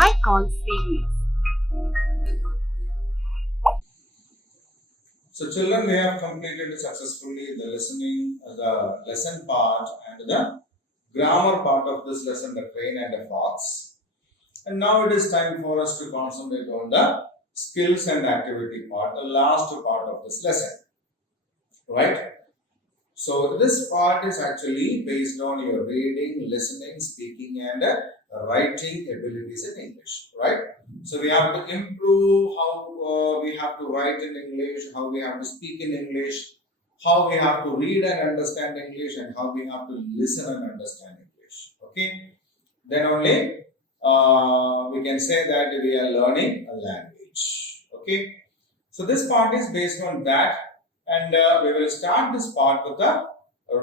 Icon series. So children, we have completed successfully the listening, the lesson part and the grammar part of this lesson, the crane and the fox. And now it is time for us to concentrate on the skills and activity part, the last part of this lesson, right? So this part is actually based on your reading, listening, speaking, and writing abilities in English, right? So we have to improve how we have to write in English, how we have to speak in English, how we have to read and understand English, and how we have to listen and understand English. Okay, then only we can say that we are learning a language. Okay, so this part is based on that, and we will start this part with a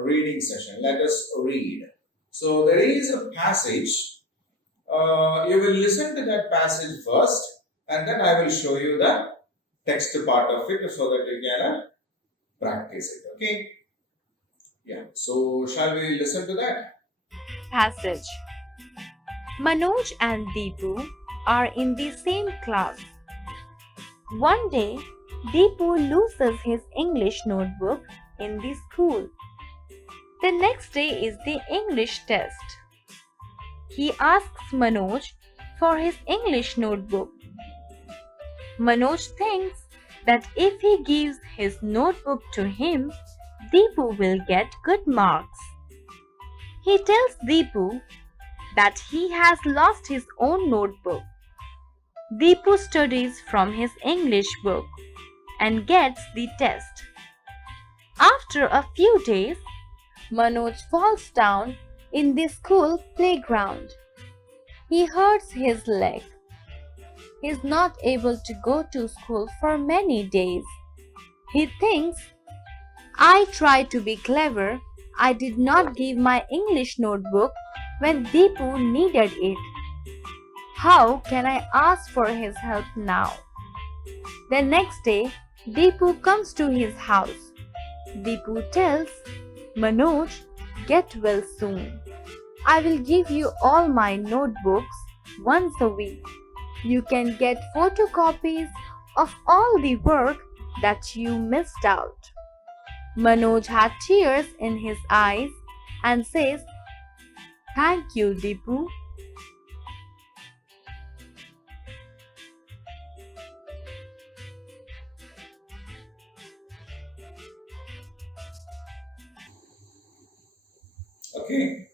reading session. Let us read. So there is a passage. You will listen to that passage first, and then I will show you the text part of it so that you can practice it. Okay? Yeah. So shall we listen to that? Passage. Manoj and Deepu are in the same class. One day, Deepu loses his English notebook in the school. The next day is the English test. He asks Manoj for his English notebook. Manoj thinks that if he gives his notebook to him, Deepu will get good marks. He tells Deepu that he has lost his own notebook. Deepu studies from his English book and gets the test. After a few days, Manoj falls down in the school playground. He hurts his leg. He is not able to go to school for many days. He thinks, I tried to be clever. I did not give my English notebook when Deepu needed it. How can I ask for his help now? The next day, Deepu comes to his house. Deepu tells Manoj, get well soon. I will give you all my notebooks once a week. You can get photocopies of all the work that you missed out. Manoj had tears in his eyes and says, Thank you, Deepu. Okay.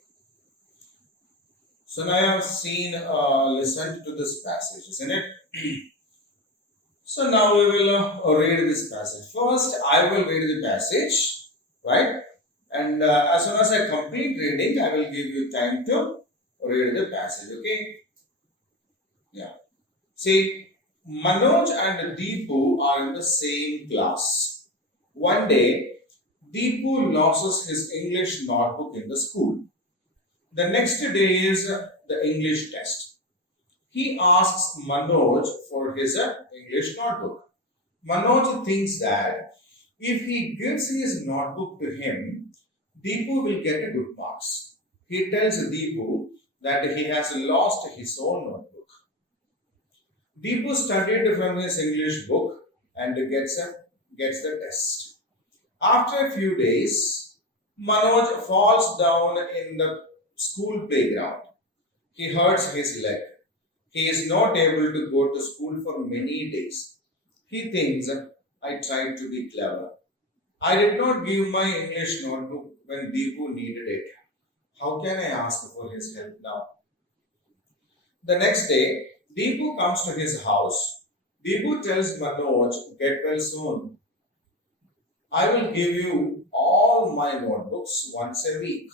So now I have seen, listened to this passage, isn't it? So now we will read this passage. First, I will read the passage, right? And as soon as I complete reading, I will give you time to read the passage. Okay? Yeah. See, Manoj and Deepu are in the same class. One day, Deepu loses his English notebook in the school. The next day is the English test. He asks Manoj for his English notebook. Manoj thinks that if he gives his notebook to him, Deepu will get a good marks. He tells Deepu that he has lost his own notebook. Deepu studied from his English book and gets the test. After a few days, Manoj falls down in the school playground. He hurts his leg. He is not able to go to school for many days. He thinks, I tried to be clever. I did not give my English notebook when Deepu needed it. How can I ask for his help now? The next day, Deepu comes to his house. Deepu tells Manoj, get well soon. I will give you all my notebooks once a week.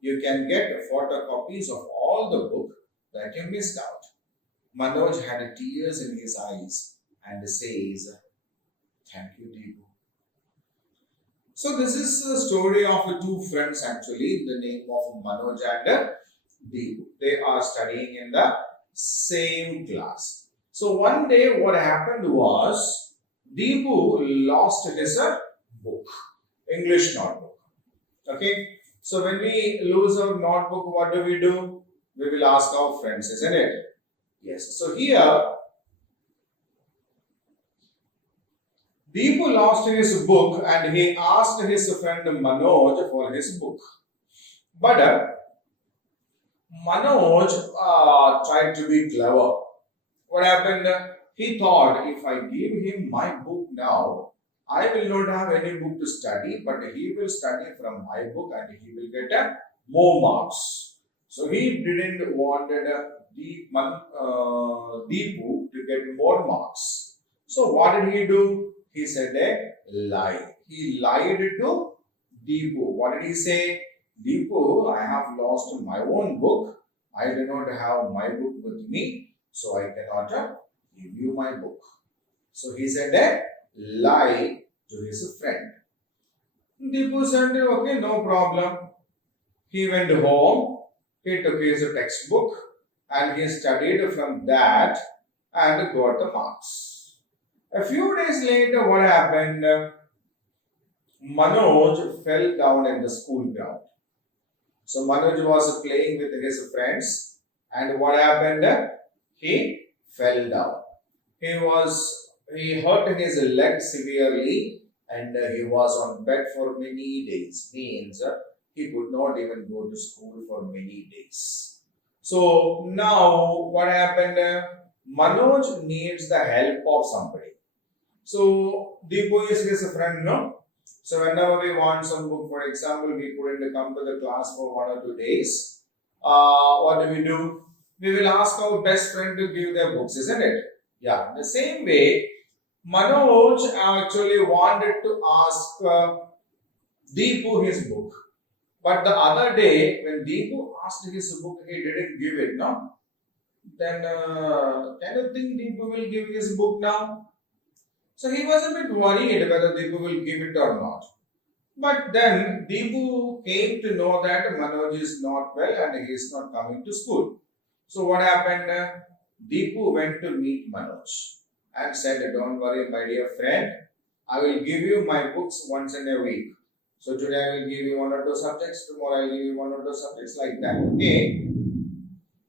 You can get photocopies of all the book that you missed out. Manoj had tears in his eyes and says, Thank you, Deepu. So this is the story of the two friends actually, the name of Manoj and Deepu. They are studying in the same class. So one day what happened was Deepu lost his book, English notebook. Okay. So when we lose our notebook, what do? We will ask our friends, isn't it? Yes. So here, Deepu lost his book and he asked his friend Manoj for his book. But Manoj tried to be clever. What happened? He thought if I give him my book now, I will not have any book to study, but he will study from my book and he will get more marks. So he didn't wanted Deepu to get more marks. So what did he do? He said a lie. He lied to Deepu. What did he say? Deepu, I have lost my own book. I do not have my book with me, so I cannot give you my book. So he said a lie to his friend. Deepu said, okay, no problem. He went home, he took his textbook and he studied from that and got the marks. A few days later, what happened? Manoj fell down in the school ground. So Manoj was playing with his friends, and what happened? He fell down. He hurt his leg severely, and he was on bed for many days. Means he could not even go to school for many days. So now what happened? Manoj needs the help of somebody. So Deepu is his friend, no? So whenever we want some book, for example, we couldn't come to the class for 1 or 2 days. What do? We will ask our best friend to give their books, isn't it? Yeah. The same way, Manoj actually wanted to ask Deepu his book. But the other day, when Deepu asked his book, he didn't give it, no? Then, can you think Deepu will give his book now? So he was a bit worried whether Deepu will give it or not. But then Deepu came to know that Manoj is not well and he is not coming to school. So what happened? Deepu went to meet Manoj and said, don't worry, my dear friend, I will give you my books once in a week. So today I will give you 1 or 2 subjects, tomorrow I will give you 1 or 2 subjects like that. Okay?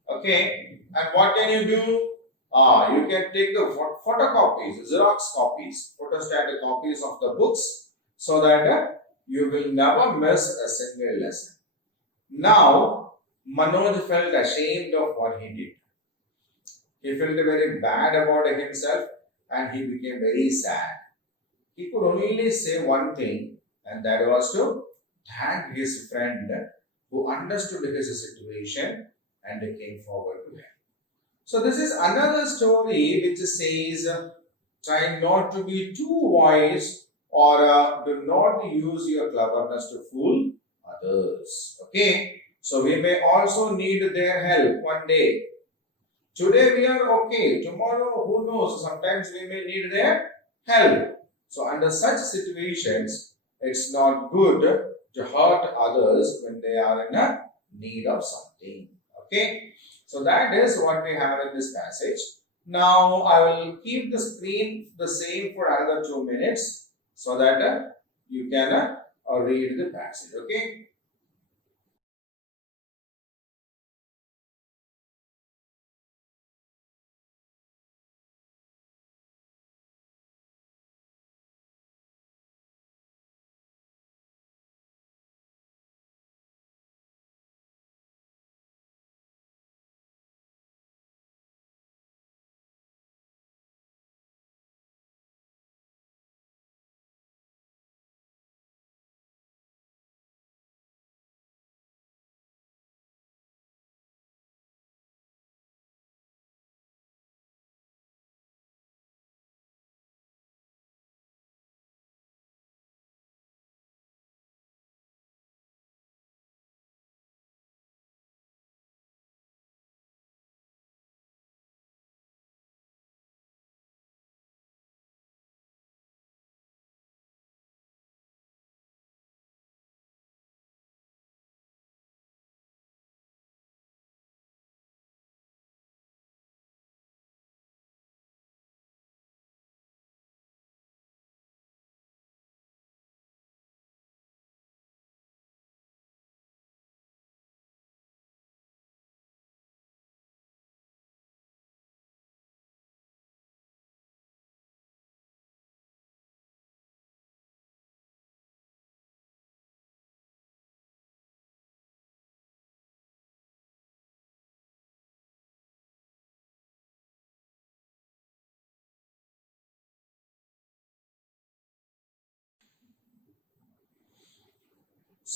Okay? And what can you do? You can take the photocopies, Xerox copies, photostatic copies of the books so that you will never miss a single lesson. Now, Manoj felt ashamed of what he did. He felt very bad about himself and he became very sad. He could only say one thing, and that was to thank his friend who understood his situation and came forward to him. So, this is another story which says try not to be too wise or do not use your cleverness to fool others. Okay, so we may also need their help one day. Today we are okay, tomorrow who knows, sometimes we may need their help. So, under such situations, it's not good to hurt others when they are in a need of something. Okay, so that is what we have in this passage. Now, I will keep the screen the same for another 2 minutes so that you can read the passage. Okay.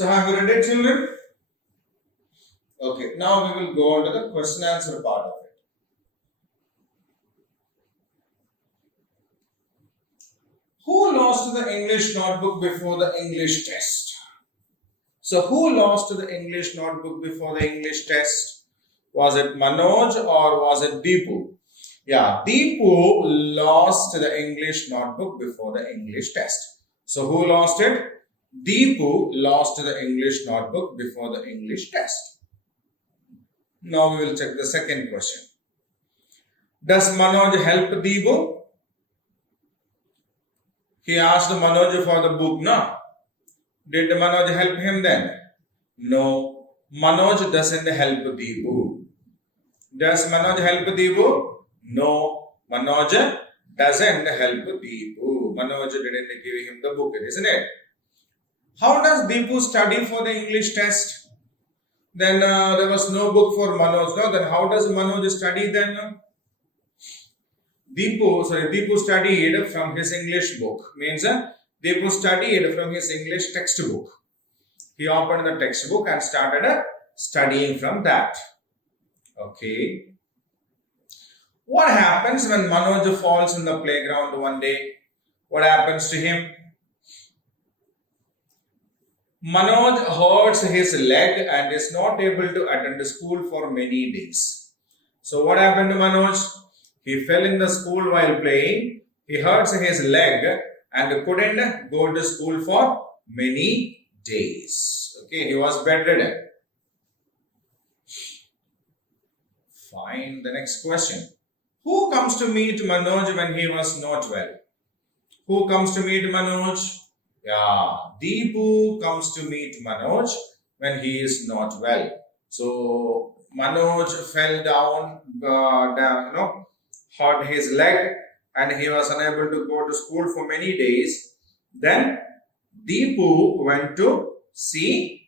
So have you read it, children? Okay, now we will go on to the question answer part of it. Who lost the English notebook before the English test? So who lost the English notebook before the English test? Was it Manoj or was it Deepu? Yeah, Deepu lost the English notebook before the English test. So who lost it? Deepu lost the English notebook before the English test. Now we will check the second question. Does Manoj help Deepu? He asked Manoj for the book, no? Did Manoj help him then? No. Manoj doesn't help Deepu. Does Manoj help Deepu? No. Manoj doesn't help Deepu. Manoj didn't give him the book, isn't it? How does Deepu study for the English test? Then there was no book for Manoj. No, then how does Manoj study then? Deepu studied from his English book. Means Deepu studied from his English textbook. He opened the textbook and started studying from that. Okay. What happens when Manoj falls in the playground one day? What happens to him? Manoj hurts his leg and is not able to attend school for many days. So what happened to Manoj? He fell in the school while playing. He hurts his leg and couldn't go to school for many days. Okay, he was bedridden. Fine. The next question. Who comes to meet Manoj when he was not well? Who comes to meet Manoj? Yeah, Deepu comes to meet Manoj when he is not well. So Manoj fell down, hurt his leg, and he was unable to go to school for many days. Then Deepu went to see,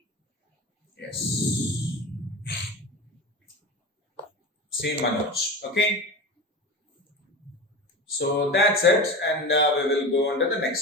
see Manoj. Okay. So that's it, and we will go on to the next.